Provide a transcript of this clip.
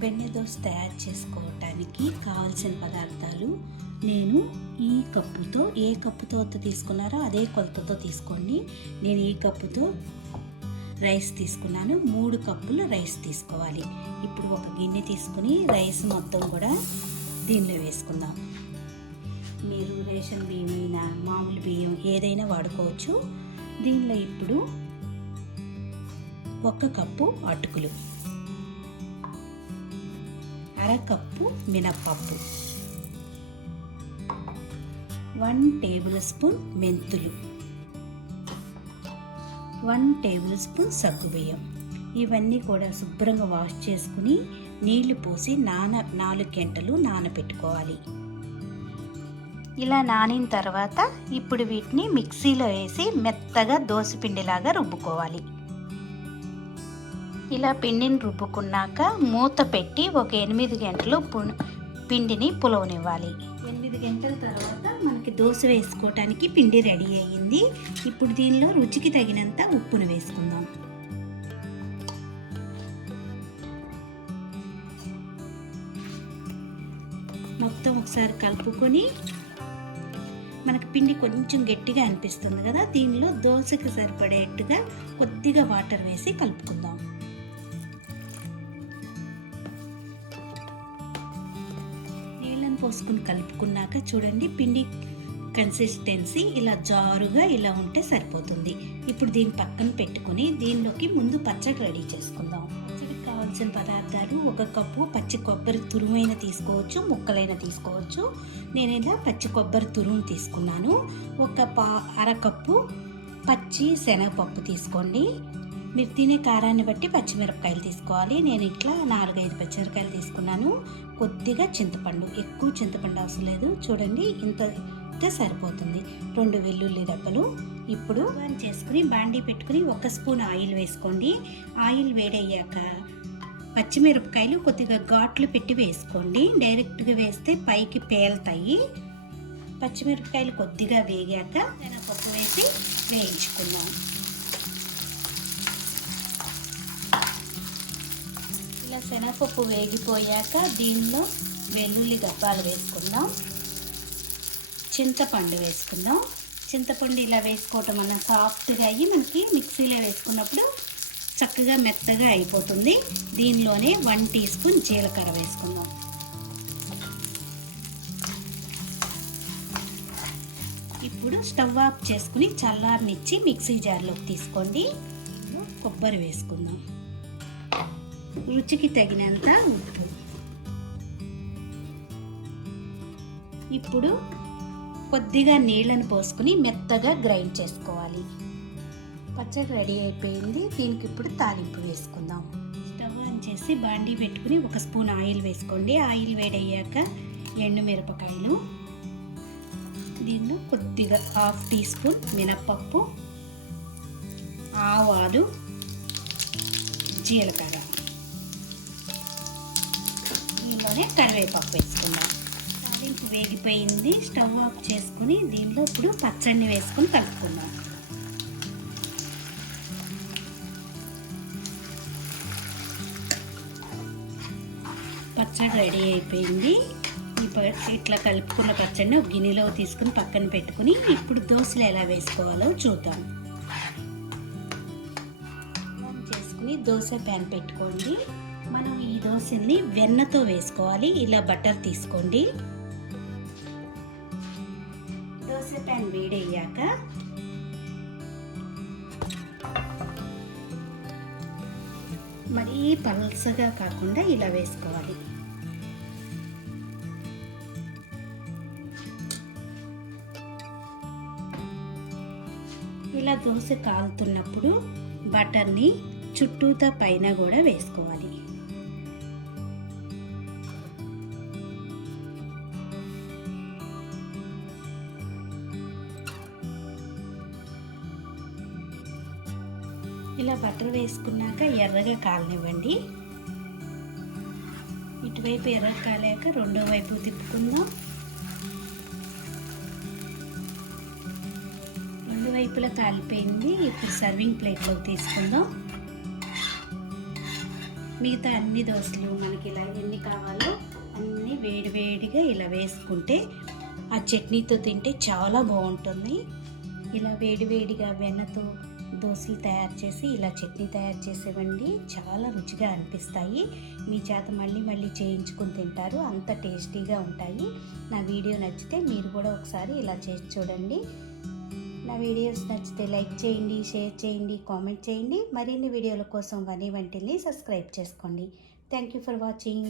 బెన్నె దోస తయారు చేసుకోవటానికి కావాల్సిన పదార్థాలు నేను ఈ కప్పుతో ఏ కప్పుతో తీసుకున్నారో అదే కొలతతో తీసుకోండి. నేను ఈ కప్పుతో రైస్ తీసుకున్నాను. 3 కప్పులు రైస్ తీసుకోవాలి. ఇప్పుడు ఒక గిన్నె తీసుకుని రైస్ మొత్తం కూడా దీనిలో వేసుకుందాం. మీరు రేషన్ బియ్యం అయినా మామూలు బియ్యం ఏదైనా వాడుకోవచ్చు. దీనిలో ఇప్పుడు 1 కప్పు అటుకులు, అరకప్పు మినప్పప్పు, 1 టేబుల్ స్పూన్ మెంతులు, 1 టేబుల్ స్పూన్ సగ్గుబియ్యం. ఇవన్నీ కూడా శుభ్రంగా వాష్ చేసుకుని నీళ్లు పోసి 4 గంటలు నానబెట్టుకోవాలి. ఇలా నానిన తర్వాత ఇప్పుడు వీటిని మిక్సీలో వేసి మెత్తగా దోసపిండిలాగా రుబ్బుకోవాలి. ఇలా పిండిని రుబ్బుకున్నాక మూత పెట్టి ఒక 8 గంటలు పిండిని పులవనివ్వాలి. 8 గంటల తర్వాత మనకి దోశ వేసుకోవటానికి పిండి రెడీ అయ్యింది. ఇప్పుడు దీనిలో రుచికి తగినంత ఉప్పును వేసుకుందాం. మొత్తం ఒకసారి కలుపుకొని మనకు పిండి కొంచెం గట్టిగా అనిపిస్తుంది కదా, దీనిలో దోశకి సరిపడేట్టుగా కొద్దిగా వాటర్ వేసి కలుపుకుందాం. నీళ్ళని పోసుకుని కలుపుకున్నాక చూడండి, పిండి కన్సిస్టెన్సీ ఇలా జారుగా ఇలా ఉంటే సరిపోతుంది. ఇప్పుడు దీన్ని పక్కన పెట్టుకుని దీనిలోకి ముందు పచ్చడి రెడీ చేసుకుందాం. పచ్చడికి కావాల్సిన పదార్థాలు 1 కప్పు పచ్చి కొబ్బరి తురుమైనా తీసుకోవచ్చు, ముక్కలైనా తీసుకోవచ్చు. నేను ఇలా పచ్చి కొబ్బరి తురుము తీసుకున్నాను. అరకప్పు పచ్చి శనగపప్పు తీసుకోండి. మీరు తినే కారాన్ని బట్టి పచ్చిమిరపకాయలు తీసుకోవాలి. నేను ఇట్లా 4-5 పచ్చిమిరపకాయలు తీసుకున్నాను. కొద్దిగా చింతపండు, ఎక్కువ చింతపండు అవసరం లేదు. చూడండి, ఇంత సరిపోతుంది. 2 వెల్లుల్లి రెబ్బలు. ఇప్పుడు చేసుకుని బాండీ పెట్టుకుని 1 స్పూన్ ఆయిల్ వేసుకోండి. ఆయిల్ వేడయ్యాక పచ్చిమిరపకాయలు కొద్దిగా ఘాట్లు పెట్టి వేసుకోండి. డైరెక్ట్గా వేస్తే పైకి పేలుతాయి. పచ్చిమిరపకాయలు కొద్దిగా వేగాక శనగపప్పు వేసి వేయించుకుందాం. ఇలా శనగపప్పు వేగిపోయాక దీనిలో వెల్లుల్లి గబ్బాలు వేసుకుందాం. చింతపండు వేసుకుందాం. చింతపండు ఇలా వేసుకోవటం వల్ల సాఫ్ట్గా అయ్యి మనకి మిక్సీలో వేసుకున్నప్పుడు చక్కగా మెత్తగా అయిపోతుంది. దీనిలోనే 1 టీ స్పూన్ జీలకర్ర వేసుకుందాం. ఇప్పుడు స్టవ్ ఆఫ్ చేసుకుని చల్లారనిచ్చి మిక్సీ జార్లోకి తీసుకోండి. కొబ్బరి వేసుకుందాం. రుచికి తగినంత ఉప్పు. ఇప్పుడు కొద్దిగా నీళ్ళని పోసుకుని మెత్తగా గ్రైండ్ చేసుకోవాలి. పచ్చడి రెడీ అయిపోయింది. దీనికి ఇప్పుడు తాలింపు వేసుకుందాం. స్టవ్ ఆన్ చేసి బాండీ పెట్టుకుని 1 స్పూన్ ఆయిల్ వేసుకోండి. ఆయిల్ వేడయ్యాక ఎండుమిరపకాయలు, దీనిలో కొద్దిగా 1/2 టీ స్పూన్ మినప్పప్పు, ఆవాలు, జీలకర్ర, దీనిలోనే కరివేపాకు వేసుకుందాం. తాలింపు వేగిపోయింది. స్టవ్ ఆఫ్ చేసుకుని దీనిలో ఇప్పుడు పచ్చడిని వేసుకుని కలుపుకుందాం. పచ్చడి రెడీ అయిపోయింది. ఇట్లా కలుపుకున్న పచ్చడిని ఒక గిన్నెలో తీసుకుని పక్కన పెట్టుకుని ఇప్పుడు దోశలు ఎలా వేసుకోవాలో చూద్దాం. చేసుకుని దోశ ప్యాన్ పెట్టుకోండి. మనం ఈ దోశని వెన్నతో వేసుకోవాలి. ఇలా బటర్ తీసుకోండి. దోశ ప్యాన్ వేడయ్యాక మరీ పల్సగా కాకుండా ఇలా వేసుకోవాలి. ఇలా దోశ కాలుతున్నప్పుడు బటర్ని చుట్టూతా పైన కూడా వేసుకోవాలి. ఇలా బటర్ వేసుకున్నాక ఎర్రగా కాలనివ్వండి. ఇటువైపు ఎర్రగా కాలాక రెండో వైపు తిప్పుకుందాం. 2 వైపులా కాలిపోయింది. ఇప్పుడు సర్వింగ్ ప్లేట్లోకి తీసుకుందాం. మిగతా అన్ని దోశలు మనకి ఇలా ఎన్ని కావాలో అన్నీ వేడివేడిగా ఇలా వేసుకుంటే ఆ చట్నీతో తింటే చాలా బాగుంటుంది. ఇలా వేడివేడిగా వెన్నతో దోశలు తయారు చేసి ఇలా చట్నీ తయారు చేసేవండి చాలా రుచిగా అనిపిస్తాయి. మీ చేత మళ్ళీ మళ్ళీ చేయించుకుని తింటారు, అంత టేస్టీగా ఉంటాయి. నా వీడియో నచ్చితే మీరు కూడా ఒకసారి ఇలా చేసి చూడండి. నా వీడియోస్ నచ్చితే లైక్ చేయండి, షేర్ చేయండి, కామెంట్ చేయండి. మరిన్ని వీడియోల కోసం వని వంటిల్ని సబ్స్క్రైబ్ చేసుకోండి. Thank you for watching.